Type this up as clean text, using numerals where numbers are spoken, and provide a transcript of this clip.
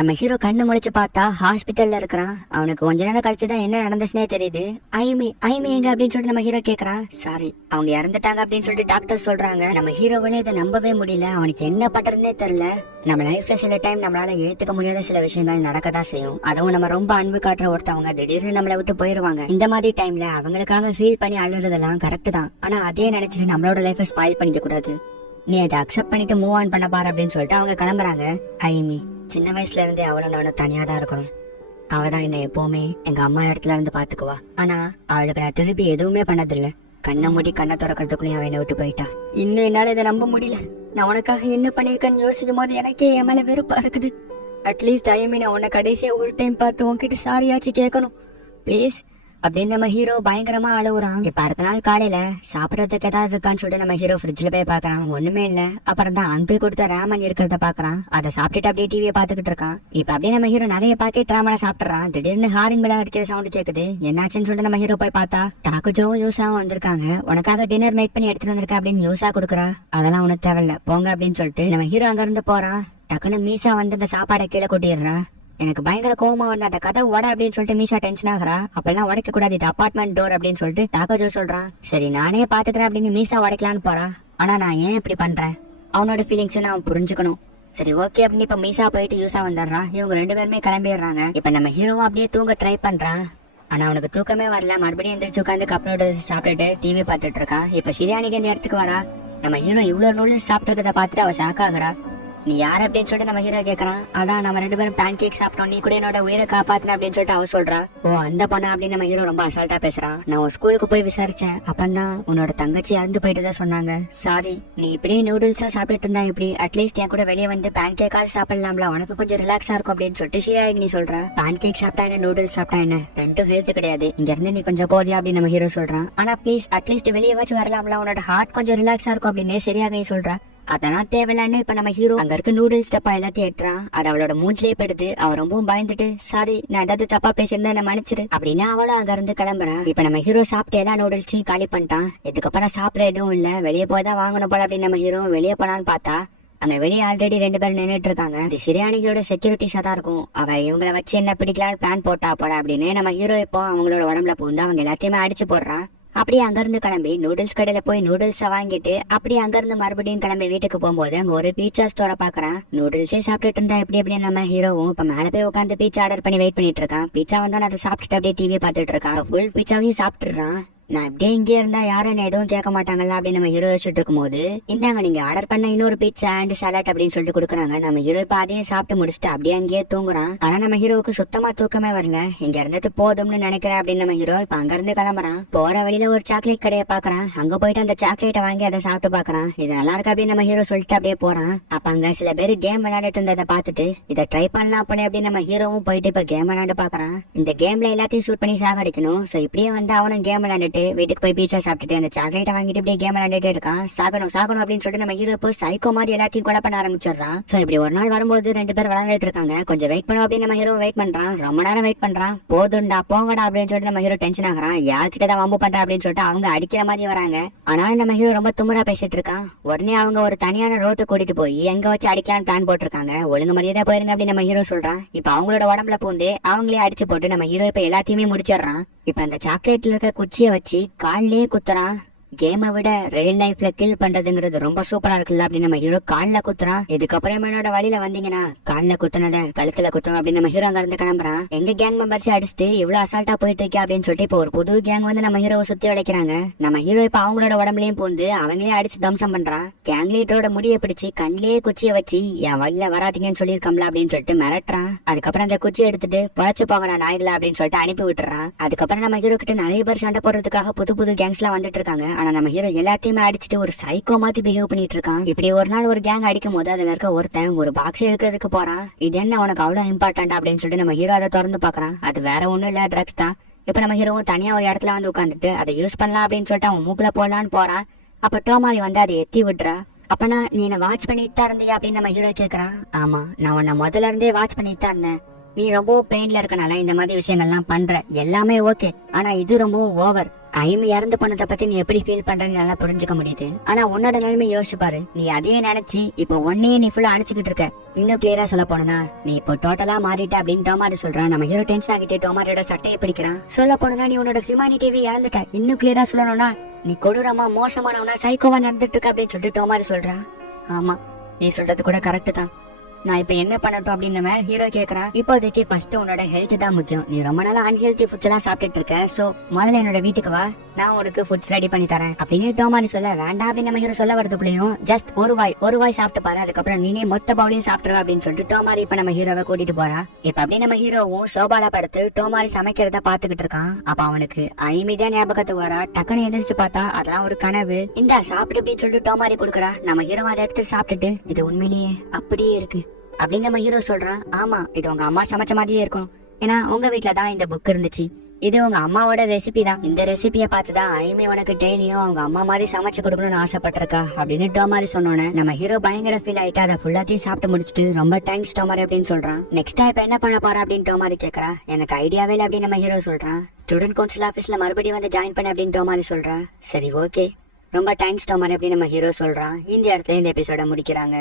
நம்ம ஹீரோ கண்ணு முழிச்சு பார்த்தா ஹாஸ்பிட்டல்ல இருக்கிறான். அவனுக்கு கொஞ்ச நேரம் கழிச்சுதான் என்ன நடந்துச்சுனே தெரியுது. ஐமி எங்க அப்படின்னு சொல்லிட்டு நம்ம ஹீரோ கேக்குறான். சாரி, அவங்க இறந்துட்டாங்க அப்படின்னு சொல்லிட்டு டாக்டர் சொல்றாங்க. நம்ம ஹீரோவாலே இதை நம்பவே முடியல. அவனுக்கு என்ன பண்றதுன்னே தெரியல. நம்ம லைஃப்ல சில டைம் நம்மளால ஏத்துக்க முடியாத சில விஷயங்கள் நடக்கதான் செய்யும். அதுவும் நம்ம ரொம்ப அன்பு காட்டுற ஒருத்தவங்க திடீர்னு நம்மளை விட்டு போயிருவாங்க. இந்த மாதிரி டைம்ல அவங்களுக்காக ஃபீல் பண்ணி அழுறதெல்லாம் கரெக்ட் தான். ஆனா அதே நினைச்சிட்டு நம்மளோட லைஃபை ஸ்பாயில் பண்ணிக்க கூடாது. நீ அதை அக்செப்ட் பண்ணிட்டு மூவ் ஆன் பண்ண பாரு அப்படின்னு சொல்லிட்டு அவங்க கிளம்புறாங்க. ஐமி சின்ன வயசுல இருந்தே அவளும் நானும் தனியா தான் இருக்கணும். அவதான் என்ன எப்பவுமே எங்க அம்மா இடத்துல இருந்து பாத்துக்குவா. ஆனா அவளுக்கு நான் திருப்பி எதுவுமே பண்ணதில்ல. கண்ணை மூடி கண்ணை திறக்கிறதுக்குள்ளேயும் அவன் என்னை விட்டு போயிட்டா. இன்னும் என்னால இதை நம்ப முடியல. நான் உனக்காக என்ன பண்ணிருக்கேன்னு யோசிக்கும் போது எனக்கே என் மேல வெறுப்பா இருக்குது. அட்லீஸ்ட் ஐமி நான் உன்னை கடைசியா ஒரு டைம் பார்த்து உன்கிட்ட சாரியாச்சு கேட்கணும் ப்ளீஸ் அப்படின்னு நம்ம ஹீரோ பயங்கரமா அழுகுறான். இப்ப அடுத்த நாள் காலையில சாப்பிடறதுக்கு ஏதாவது இருக்கான்னு சொல்லிட்டு நம்ம ஹீரோ ஃப்ரிட்ஜ்ல போய் பாக்குறான். ஒண்ணுமே இல்ல. அப்புறம் தான் அங்கிள் கொடுத்த ராமன் இருக்கிறத பாக்குறான். அதை சாப்பிட்டுட்டு அப்படியே டிவியை பாத்துக்கிட்டு இருக்கான். இப்ப அப்படியே நம்ம ஹீரோ நிறைய பாக்கெட் ராமனை சாப்பிட்டுறான். திடீர்னு ஹாரிங் பெல் அடிக்கிற சவுண்ட் கேக்குது. என்னாச்சுன்னு சொல்லிட்டு நம்ம ஹீரோ போய் பார்த்தா டாக்குஜோவும் யூஸாவும் வந்திருக்காங்க. உனக்காக டின்னர் மேக் பண்ணி எடுத்துட்டு வந்திருக்க அப்படின்னு யூஸா கொடுக்குறா. அதெல்லாம் உனக்கு தேவையில்ல போங்க அப்படின்னு சொல்லிட்டு நம்ம ஹீரோ அங்க இருந்து போறான். டக்குன்னு மீசா வந்து அந்த சாப்பாடை கீழே கொட்டிடுறான். எனக்கு பயங்கர கோவமா வந்து அந்த கதை உட அப்படின்னு சொல்லிட்டு மீசா டென்ஷன் ஆகுறா. அப்பெல்லாம் உடைக்க கூடாது, இது அபார்ட்மெண்ட் டோர் அப்படின்னு சொல்லிட்டு டாக்கோஜோ சொல்றான். சரி நானே பாத்துக்கிறேன் அப்படின்னு மீசா உடைக்கலான்னு போறா. ஆனா நான் ஏன் இப்படி பண்றேன், அவனோட ஃபீலிங்ஸ் அவன் புரிஞ்சுக்கணும். சரி ஓகே அப்படின்னு இப்ப மீசா போயிட்டு யூஸா வந்துடுறான். இவங்க ரெண்டு பேருமே கிளம்பிடுறாங்க. இப்ப நம்ம ஹீரோவும் அப்படியே தூங்க ட்ரை பண்றான். ஆனா அவனுக்கு தூக்கமே வரல. மறுபடியும் எந்திரிச்சு உட்காந்து கப் நூடுல்ஸ் சாப்பிட்டுட்டு டிவி பார்த்துட்டு இருக்கான். இப்ப ஷிரியானிக்கு இந்த இடத்துக்கு வரா. நம்ம ஹீரோ இவ்வளவு நூடுல்ஸ் சாப்பிட்டு பார்த்துட்டு அவ ஷாக் ஆகுறா. நீ யார் அப்படின்னு சொல்லிட்டு நம்ம ஹீரோ கேக்குறான். அதான் நம்ம ரெண்டு பேரும் பேன் கேக் சாப்பிட்டோம், நீ கூட என்னோட உயிரை காப்பாத்தின அப்படின்னு சொல்லிட்டு அவ சொல்றா. ஓ அந்த பொண்ணு அப்படின்னு நம்ம ஹீரோ ரொம்ப அசால்ட்டா பேசுறான். நான் உன் ஸ்கூலுக்கு போய் விசாரிச்சேன். அப்பந்தான் உன்னோட தங்கச்சி இறந்து போயிட்டு சொன்னாங்க. சாரி, நீ இப்படியே நூடுல்ஸா சாப்பிட்டு இருந்தா இப்படி அட்லீஸ்ட் என் கூட வெளியே வந்து பேன் கேக்காவது சாப்பிடலாம்ல, உனக்கு கொஞ்சம் ரிலாக்ஸா இருக்கும் அப்படின்னு சொல்லிட்டு ஷிரியாக்கு நீ சொல்ற. பேன் கேக் சாப்பிட்டா என்ன நூடுல்ஸ் சாப்பிட்டா என்ன, ரெண்டும் ஹெல்த் கிடையாது. இங்க இருந்து நீ கொஞ்சம் போதியா அப்படின்னு நம்ம ஹீரோ சொல்றான். ஆனா ப்ளீஸ் அட்லீஸ்ட் வெளியே வச்சு வரலாம்ல, உன்னோட ஹார்ட் கொஞ்சம் ரிலாக்ஸா இருக்கும் அப்படின்னு சரியாக நீ சொல்ற. அதெல்லாம் தேவையில்லான்னு இப்ப நம்ம ஹீரோ அங்க இருக்க நூடுல்ஸ் டப்பா எல்லாத்தையும் ஏற்றான். அது அவளோட மூஞ்சிலே படுது. அவ ரொம்பவும் பயந்துட்டு சாரி நான் ஏதாவது தப்பா பேசியிருந்தா என்ன மன்னிச்சிரு அப்படின்னு அவளும் அங்க இருந்து கிளம்புறான். இப்ப நம்ம ஹீரோ சாப்பிட்டு எல்லா நூடுல்ஸையும் காலி பண்ணிட்டான். இதுக்கப்புறம் சாப்பிட எதுவும் இல்ல, வெளியே போய் தான் வாங்கணும் போல அப்படின்னு நம்ம ஹீரோ வெளியே போனான்னு பார்த்தா அங்க வெளியே ஆல்ரெடி ரெண்டு பேரும் நின்றுட்டு இருக்காங்க. இது சிரியானியோட செக்யூரிட்டிஸா தான் இருக்கும். அவ இவங்களை வச்சு என்ன பிடிக்கலான்னு பிளான் போட்டா போல அப்படின்னு நம்ம ஹீரோ இப்போ அவங்களோட உடம்புல பூந்து அவங்க எல்லாத்தையுமே அடிச்சு போடுறான். அப்படியே அங்கிருந்து கிளம்பி நூடுல்ஸ் கடையில போய் நூடுல்ஸ வாங்கிட்டு அப்படியே அங்கிருந்து மறுபடியும் கிளம்பி வீட்டுக்கு போகும்போது அங்க ஒரு பீட்சா ஸ்டோரை பாக்குறான். நூடுல்ஸே சாப்பிட்டுட்டு இருந்தா எப்படி அப்படின்னு நம்ம ஹீரோவும் இப்ப மேல போய் உட்காந்து பீட்சா ஆர்டர் பண்ணி வெயிட் பண்ணிட்டு இருக்கான். பீட்சா வந்தா அதை சாப்பிட்டுட்டு அப்படியே டிவியை பார்த்துட்டு இருக்கான். ஃபுல் பீட்சாவையும் சாப்பிட்டுறான். நான் அப்படியே இங்கே இருந்தா யாரும் என்ன எதுவும் கேட்க மாட்டாங்கல்ல அப்படின்னு நம்ம ஹீரோ வச்சுட்டு இருக்கும்போது இந்தாங்க நீங்க ஆர்டர் பண்ண இன்னொரு பீட்சா அண்ட் சாலட் அப்படின்னு சொல்லிட்டு கொடுக்குறாங்க. நம்ம ஹீரோ இப்ப அதையும் சாப்பிட்டு முடிச்சுட்டு அப்படியே அங்கேயே தூங்குறான். ஆனா நம்ம ஹீரோவுக்கு சுத்தமா தூக்கமே வரல. இங்க இருந்தது போதும்னு நினைக்கிறேன் அப்படின்னு நம்ம ஹீரோ இப்ப அங்க இருந்து கிளம்புறான். போற வழியில ஒரு சாக்லேட் கடையை பாக்குறான். அங்க போயிட்டு அந்த சாக்லேட்டை வாங்கி அதை சாப்பிட்டு பாக்குறான். இது நல்லா இருக்கு அப்படின்னு நம்ம ஹீரோ சொல்லிட்டு அப்படியே போறான். அப்ப அங்க சில பேர் கேம் விளையாடிட்டு இருந்ததை பார்த்துட்டு இதை ட்ரை பண்ணலாம் போல அப்படின்னு நம்ம ஹீரோவும் போயிட்டு இப்ப கேம் விளையாண்டு பாக்குறான். இந்த கேம்ல எல்லாத்தையும் ஷூட் பண்ணி சாகடிக்கணும். சோ இப்படியே வந்து அவனும் கேம் விளையாண்டுட்டு வீட்டுக்கு போய் பீட்சா சாப்பிட்டுட்டு அந்த சாக்லேட்டை வாங்கிட்டு இப்படியே கேம் விளையாண்டுட்டே இருக்கான். சாகணும் சாகணும் அப்படின்னு சொல்லிட்டு நம்ம ஹீரோ இப்போ சைக்கோ மாதிரி எல்லாத்தையும் கொலை பண்ண ஆரம்பிச்சிடுறான். சோ இப்படி ஒரு நாள் வரும்போது ரெண்டு பேர் விளையாண்டுட்டு இருக்காங்க. கொஞ்சம் வெயிட் பண்ணும் அப்படின்னு நம்ம ஹீரோ வெயிட் பண்றான். ரொம்ப நேரம் வெயிட் பண்றான். போதுண்டா போங்கடா அப்படின்னு சொல்லிட்டு நம்ம ஹீரோ டென்ஷன் ஆகுறான். யார்கிட்டதான் வம்பு பண்றா அப்படின்னு சொல்லிட்டு அவங்க அடிக்கிற மாதிரி வராங்க. ஆனாலும் நம்ம ஹீரோ ரொம்ப துமுறா பேசிட்டு இருக்கான். உடனே அவங்க ஒரு தனியான ரோட்டு கூட்டிட்டு போய் எங்க வச்சு அடிக்கலான்னு பிளான் போட்டிருக்காங்க. ஒழுங்கு மரியாதை போயிருங்க அப்படின்னு நம்ம ஹீரோ சொல்றான். இப்ப அவங்களோட உடம்புல பூந்து அவங்களே அடிச்சு போட்டு நம்ம ஹீரோ இப்ப எல்லாத்தையுமே முடிச்சிடறான். இப்ப அந்த சாக்லேட்ல இருக்க குச்சியை வச்சு காலிலே குத்துறான். கேமை விட ரியல் லைஃப்ல கில் பண்றதுங்கிறது ரொம்ப சூப்பரா இருக்குல்ல அப்படின்னு நம்ம ஹீரோ கால்ல குத்துறான். இதுக்கப்புறம் என்னோட வழியில வந்தீங்கன்னா கால்ல குத்துனத கழுத்துல குத்துறோம் அப்படின்னு நம்ம ஹீரோ அங்க இருந்து கிளம்புறான். எங்க கேங் மெம்பர்ஸ் அடிச்சுட்டு இவ்வளவு அசால்ட்டா போயிட்டு இருக்கா அப்படின்னு சொல்லிட்டு இப்போ ஒரு புது கேங் வந்து நம்ம ஹீரோவை சுத்தி உடைக்கிறாங்க. நம்ம ஹீரோ இப்ப அவங்களோட உடம்புலயும் பூந்து அவங்களே அடிச்சு தம்சம் பண்றான். கேங் லீடரோட முடியை பிடிச்சு கண்ணிலேயே குச்சியை வச்சு என் வழியில வராதீங்கன்னு சொல்லியிருக்கோம்ல அப்படின்னு சொல்லிட்டு மிரட்டுறான். அதுக்கப்புறம் அந்த குச்சியை எடுத்துட்டு பொழைச்சு போங்கடா நாய்களா அப்படின்னு சொல்லிட்டு அனுப்பி விட்டுறான். அதுக்கப்புறம் நம்ம ஹீரோ கிட்ட நிறைய பேர் சண்டை போடுறதுக்காக புது புது கேங்ஸ் எல்லாம் வந்துட்டு இருக்காங்க. ஆனா நம்ம ஹீரோ எல்லாத்தையுமே அடிச்சுட்டு ஒரு சைக்கோ மாதிரி பிஹேவ் பண்ணிட்டு இருக்கான். இப்படி ஒரு நாள் ஒரு கேங் அடிக்கும் போது அதுல இருக்க ஒருத்தன் ஒரு பாக்ஸ் எடுக்கிறதுக்கு போறான். இது என்ன உனக்கு அவ்வளவு இம்பார்ட்டன்ட் அப்படின்னு சொல்லிட்டு நம்ம ஹீரோ அதை திறந்து பாக்குறான். அது வேற ஒண்ணும் இல்ல, ட்ரக்ஸ் தான். இப்ப நம்ம ஹீரோவும் தனியா ஒரு இடத்துல வந்து உட்காந்துட்டு அதை யூஸ் பண்ணலாம் அப்படின்னு சொல்லிட்டு அவன் மூக்குல போடலான்னு போறான். அப்ப டோமாரி வந்து அதை எத்தி விட்டுறா. அப்பனா நீ என்ன வாட்ச் பண்ணிட்டு தான் இருந்தியா அப்படின்னு நம்ம ஹீரோ கேக்குறான். ஆமா, நான் உன்னை முதல்ல இருந்தே வாட்ச் பண்ணிட்டு தான் இருந்தேன். நீ ரொம்ப பெயின்ல இருக்கனால இந்த மாதிரி விஷயங்கள்லாம் பண்ற, எல்லாமே ஓகே. ஆனா இது ரொம்ப ஓவர். ஐமி இறந்து போனதை பத்தி நீ எப்படி ஃபீல் பண்றன்னு நல்லா புரிஞ்சுக்க முடியுது. ஆனா உன்னோட நிலைமை யோசிச்சு பாரு. நீ அதையே நினைச்சு இப்போ ஒன்னையே நீ ஃபுல்லா அடிச்சுக்கிட்டு இருக்க. இன்னும் கிளியரா சொல்ல போனா நீ இப்போ டோட்டலா மாறிட்ட அப்படின்னு டோமாரி சொல்றான். நம்ம ஹீரோ டென்ஷன் ஆகிட்டே டோமாரியோட சட்டையை பிடிக்கிறான். சொல்ல போனா நீ உன்னோட ஹியூமானிட்டியை இழந்துட்ட. இன்னும் கிளியரா சொல்லணும்னா நீ கொடூரமா மோசமானவனா சைக்கோவா நடந்துட்டு இருக்க அப்படின்னு சொல்லிட்டு டோமாரி சொல்றான். ஆமா, நீ சொல்றது கூட கரெக்ட் தான். நான் இப்ப என்ன பண்ணட்டும் அப்படின்னு ஹீரோ கேக்குறான். இப்போதைக்கு ஃபர்ஸ்ட் உன்னோட ஹெல்த் தான் முக்கியம். நீ ரொம்ப நாளா அன்ஹெல்தி ஃபுட்ஸ் எல்லாம் சாப்பிட்டுட்டு இருக்க. சோ முதல்ல என்னோட வீட்டுக்கு வா, நான் உனக்கு ஃபுட்ஸ் ரெடி பண்ணி தரேன் அப்படின்னு டோமாரி சொல்ல, வேண்டாம் அப்படின்னு நம்ம ஹீரோ சொல்ல வரதுக்குள்ளயும் ஜஸ்ட் ஒரு வாய் சாப்பிட்டு பாரு, அதுக்கப்புறம் நீனே மொத்த பவுலையும் சாப்பிட்டுருவா அப்படின்னு சொல்லிட்டு டோமாரி இப்ப நம்ம ஹீரோவை கூட்டிட்டு போறா. இப்ப அப்படியே நம்ம ஹீரோவும் சோபால படுத்து டோமாரி சமைக்கிறத பாத்துக்கிட்டு இருக்கான். அப்ப அவனுக்கு ஐமிதான் ஞாபகத்துக்கு வரா. டக்குன்னு எந்திரிச்சு பார்த்தா அதெல்லாம் ஒரு கனவு. இந்தா சாப்பிட்டு அப்படின்னு சொல்லிட்டு டோமாரி கொடுக்குறா. நம்ம ஹீரோ அதை எடுத்து சாப்பிட்டுட்டு இது உண்மையிலேயே அப்படியே இருக்கு அப்படின்னு நம்ம ஹீரோ சொல்றான். ஆமா, இது உங்க அம்மா சமைச்ச மாதிரியே இருக்கும். ஏன்னா உங்க வீட்டுல தான் இந்த புக் இருந்துச்சு. இது உங்க அம்மாவோட ரெசிபி தான். இந்த ரெசிபியை பார்த்துதான் ஐமி உனக்கு டெய்லியும் அவங்க அம்மா மாதிரி சமைச்சு கொடுக்கணும்னு ஆசைப்பட்டிருக்கா அப்படின்னு டோமாரி சொன்னோன்னே நம்ம ஹீரோ பயங்கர ஃபீல் ஆயிட்டா. அதை ஃபுல்லாத்தையும் சாப்பிட்டு முடிச்சுட்டு ரொம்ப தேங்க்ஸ் டோமாரி அப்படின்னு சொல்றான். நெக்ஸ்ட் இப்ப என்ன பண்ண போற அப்படின்னு டோமாரி கேக்குறா. எனக்கு ஐடியாவே இல்லை அப்படின்னு நம்ம ஹீரோ சொல்றான். ஸ்டூடெண்ட் கவுன்சில் ஆஃபீஸ்ல மறுபடியும் வந்து ஜாயின் பண்ண அப்படின்னு டோமாரி சொல்றான். சரி ஓகே, ரொம்ப தேங்க்ஸ் டோமாரி அப்படின்னு நம்ம ஹீரோ சொல்றான். இந்த இடத்துல இந்த எபிசோட முடிக்கிறாங்க.